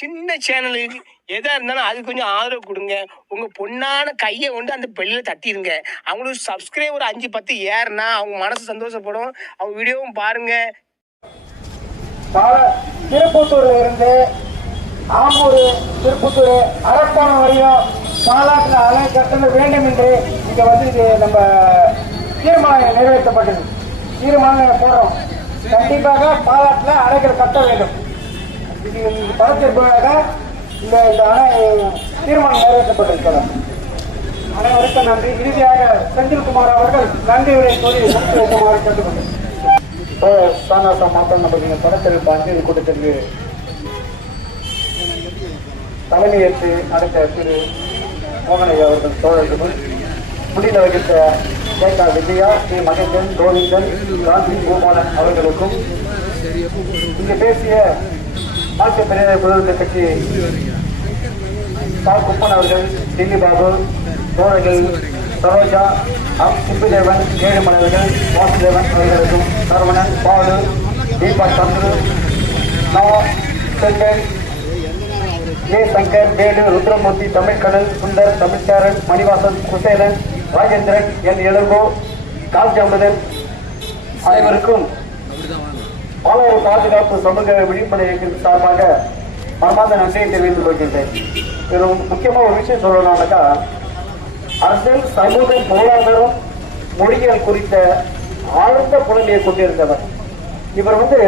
சின்ன சேனலுக்கு எதா இருந்தாலும் அது கொஞ்சம் ஆதரவு கொடுங்க. உங்க பொண்ணான கையை கொண்டு அந்த பெல்லில் தட்டிடுங்க அவங்களுக்கு சப்ஸ்கிரைபர் அஞ்சு பத்து ஏறுனா அவங்க மனசு சந்தோஷப்படும். அவங்க வீடியோவும் பாருங்க. பால- திருப்பத்தூர்ல இருந்து ஆம்பூர் திருப்பத்தூர் அரப்பாணம் வரையும் பாலாற்றில் அலை கட்டணம் வேண்டும் என்று இங்க வந்து இது நம்ம தீர்மானம் நிறைவேற்றப்பட்டது. தீர்மானம் போடுறோம். கண்டிப்பாக பாலாற்றில் அணைகள் கட்ட வேண்டும். இது படத்திற்காக இந்த இந்த அணை தீர்மானம் நிறைவேற்றப்பட்டிருக்கிறது. அனைவருக்கும் நன்றி. இறுதியாக செந்தில்குமார் அவர்கள் நன்றி உரை கூறி முடித்து வைக்குமாறு கேட்டுக்கொண்டேன் சானாசா மாத்திரம் நம்ம படத்திற்கு அஞ்சலி கூட்டத்திற்கு தலைமையேற்று நடத்த திரு மோகனையா அவர்கள் தோழர்கள் முடிந்த வகித்த கேகா விஜயா ஸ்ரீ மகேந்திரன் கோவிந்தன் காந்தி பூபாலன் அவர்களுக்கும் இங்கு பேசிய மாற்று பிரிவினர் புதுவை கட்சி சா குப்பன் அவர்கள் டில்லி பாபு தோழர்கள் சரோஜா அப் சிப்பிதேவன் ஏழுமலை அவர்கள் வாசுதேவன் அவர்களுக்கும் சரவணன் பாலு தீபா சந்துரு நவா செங்கன் ஏ. சங்கர் வேலு ருத்ரமூர்த்தி தமிழ்கடல் சுந்தர் தமிழ்ச்சாரன் மணிவாசன் குசேலன் ராஜேந்திரன் என் இளங்கோ கால்ஜாம்பதன் அனைவருக்கும் பாலாறு பாதுகாப்பு சமூக விழிப்புணர்வு இயக்கத்தின் சார்பாக மனமார்ந்த நன்றியை தெரிவித்துக் கொள்கின்றேன். இது ஒரு விஷயம் சொல்லணும்னாக்கா அரசியல் சமூகம் பொருளாதாரம் மொழிகள் குறித்த ஆழ்ந்த புலமையை கொண்டிருந்தவர். இவர் வந்து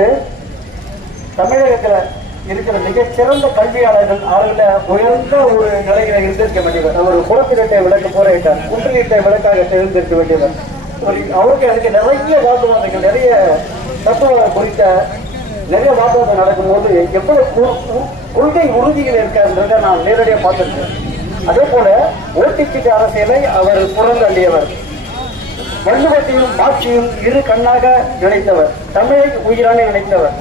தமிழகத்தில் இருக்கிற மிகச்சிறந்த கல்வியாளர்கள் அவர்கள உயர்ந்த ஒரு நிலையில இருந்திருக்க வேண்டியவர். அவர் குளத்திரட்டை விளக்க போராட்டார் குன்றிலீட்டை விளக்காக தெரிந்திருக்க வேண்டியவர். அவருக்கு எனக்கு நிறைய வாக்குவாதங்கள் நிறைய தத்துவம் குறித்த நிறைய வாக்குவாதம் நடக்கும்போது எவ்வளவு கொள்கை உறுதிகள் இருக்கான்றதை நான் நேரடியாக பார்த்திருக்கேன். அதே போல ஓட்டிச்சீட்டு அரசியலை அவர் புறந்தள்ளியவர். வள்ளுவத்தையும் மாட்சியும் இரு கண்ணாக நினைத்தவர். தமிழை உயிரான நினைத்தவர்.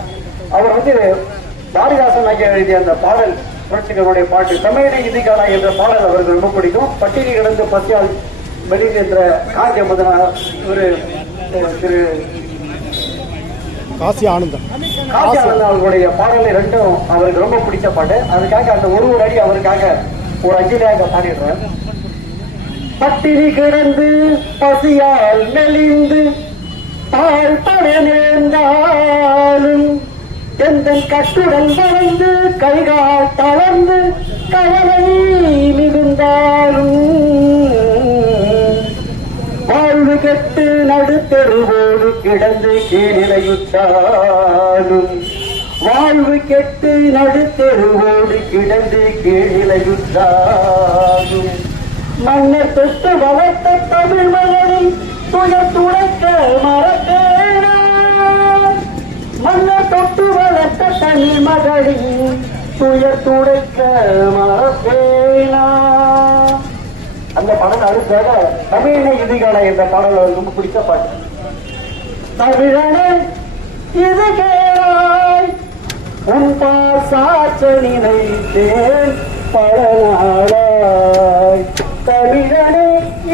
அவர் வந்து பாரதிதாசன் ஐயா எழுதிய அந்த பாடல் புரட்சிகளுடைய பாட்டு தமிழை இதிகாலா என்ற பாடல் அவருக்கு ரொம்ப பிடிக்கும். பட்டியலில் கிடந்து பசியால் வெளியில் என்ற காஞ்சி முதனா ஒரு திரு காசி ஆனந்தம் காசி ஆனந்த் அவர்களுடைய பாடல் ரெண்டும் அவருக்கு ரொம்ப பிடிச்ச பாட்டு. அதுக்காக அந்த ஒரு ஒரு அடி அவருக்காக ஒரு அஞ்சலியாக பாடிடுறேன் பட்டினி கிடந்து பசியால் மெலிந்து பால் பட நேர்ந்தாலும் எந்த கட்டுடன் வளர்ந்து கைகால் தளர்ந்து கவலை மிகுந்தாலும் கெட்டு நடுத்தருவோடு கிடந்து கீழிலையுற்றாலும் வாழ்வு கெட்டு நடுத்தருவோடு கிடந்து கீழிலையுற்றாலும் மன்னர் தொட்டு வளர்த்த தமிழ் மகனை துயர் துடைக்க மறக்கேனா? மன்னர் தொட்டு வளர்த்த தமிழ் மகளின் துய துடைக்க மற பாடல் அடுத்ததாக தமிழனை இதிகால என்ற பாடல் அவருக்கு ரொம்ப பிடிச்ச பாட்டு. தமிழனே இது கேளாய். உன் பாசாச்ச நினைத்தேன் பல நாளாய். தமிழனே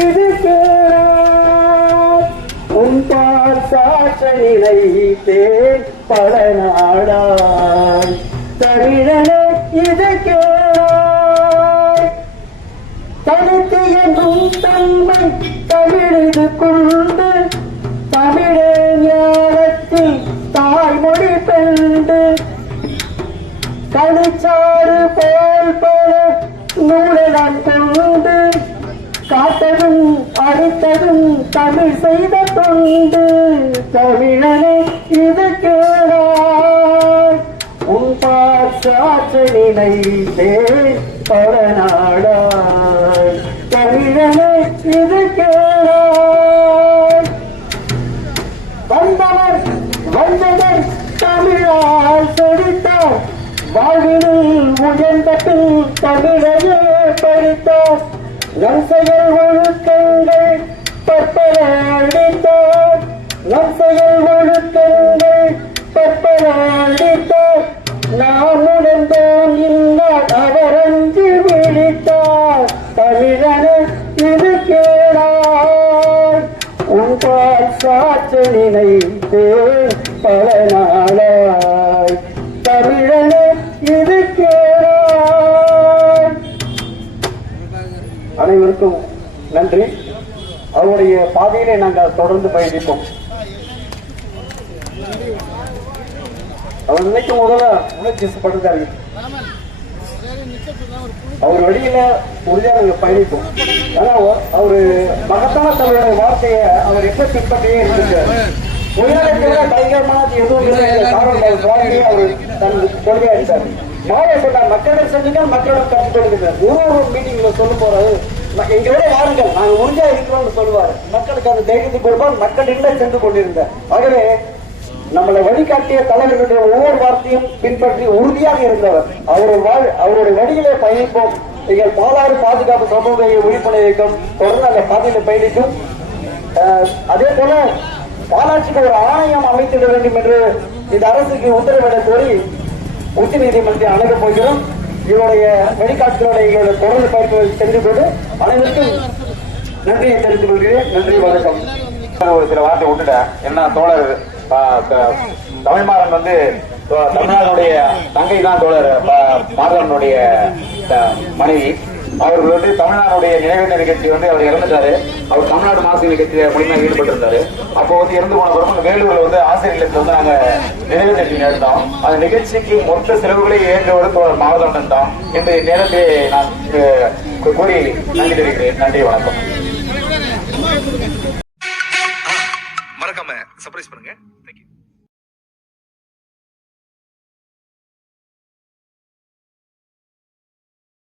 இது கேளாய். உன் பாசாச்ச நினைத்தேன் பல நாளாய். தாய்மொழி பெண்டு. கணிச்சாறு போல் போல நூலெல்லாம் கொண்டு காத்ததும் அடித்ததும் தமிழ் செய்த தொண்டு. தமிழனை இது கேளாய் உன் பாசாற்ற நினைத்தேன் பல தமிழனை இது கேளாய் உயர்ந்த பின் தமிழையே படித்தார் நம் செயல் ஒழுக்கங்கள் பற்பல அழித்தார் நம் செயல் ஒழுக்கங்கள் பற்பல அழித்தார் நாம் உணர்ந்தோம் இன்னார் அவர் அஞ்சு விழித்தார். தமிழனை இது கேளாய் உன்பால் சாற்று நினைத்தேன் பல நாளாய் அனைவருக்கும் நன்றி. அவருடைய பாதையிலே நாங்கள் தொடர்ந்து பயணிப்போம். அவர் நினைக்கும் முதல்ல உணர்ச்சி படுத்தாரு அவர் வழியில உறுதியா நாங்க பயணிப்போம். ஆனா அவர்- அவரு மகத்தான தன்னுடைய வார்த்தையை அவர் எப்ப பின்பற்றியே இருந்திருக்காரு. உயரத்தை விட எதுவும் அவர் வாழ்க்கையை அவர் தன் கொள்கையா மாலை சொன்னார் மக்களிடம் செஞ்சுங்க மக்களிடம் கற்றுக் கொடுக்கிறார் ஒரு ஒரு மீட்டிங்ல சொல்ல போறாரு. எங்களோட வாருங்கள். நாங்க உறுதியா இருக்கிறோம்னு சொல்லுவார். மக்களுக்கு அந்த தைரியத்தை கொடுப்பார். மக்களிடம் சென்று கொண்டிருந்தார். ஆகவே நம்மளை வழிகாட்டிய தலைவர்களுடைய ஒவ்வொரு வார்த்தையும் பின்பற்றி உறுதியாக இருந்தவர். அவருடைய வாழ் அவருடைய வழியிலே பயணிப்போம். எங்கள் பாலாறு பாதுகாப்பு சமூக விழிப்புணர்வு இயக்கம் தொடர்ந்து அந்த பாதையில பயணிக்கும். அதே போல பாலாட்சிக்கு ஒரு ஆணையம் அமைத்திட வேண்டும் என்று இந்த அரசுக்கு உத்தரவிட கோரி உச்ச நீதிமன்றத்தை அணுகப் போகிறோம். இவருடைய வெளிக்காட்சிகளுடைய எங்களுடைய தொடர்ந்து பயிற்சி தெரிந்து கொண்டு அனைவருக்கும் நன்றியை தெரிந்து கொள்கிறேன். நன்றி வணக்கம். ஒரு சில வார்த்தை விட்டுட்டேன் என்ன தோழர் தமிழ்மாறன் வந்து தோ- தமிழ்நாடுடைய தங்கை தான் தோழர் மாதவனுடைய மனைவி. அவர்கள் வந்து தமிழ்நாடுடைய நினைவேந்த நிகழ்ச்சி வந்து அவர் இறந்துட்டாரு. அவர் தமிழ்நாடு மாசு நிகழ்ச்சியில முழுமையாக ஈடுபட்டிருந்தாரு. அப்போ வந்து இறந்து போன பிறகு வேலூர்ல வந்து ஆசிரியர்களுக்கு வந்து நாங்க நினைவு நிகழ்ச்சி நடந்தோம் அந்த நிகழ்ச்சிக்கு மொத்த செலவுகளை ஏற்றவர் மாவட்டம் தான் இன்றைய நேரத்தை நான் கூறி நன்றி தெரிவிக்கிறேன். நன்றி வணக்கம். மறக்காம சர்ப்ரைஸ் பண்ணுங்க.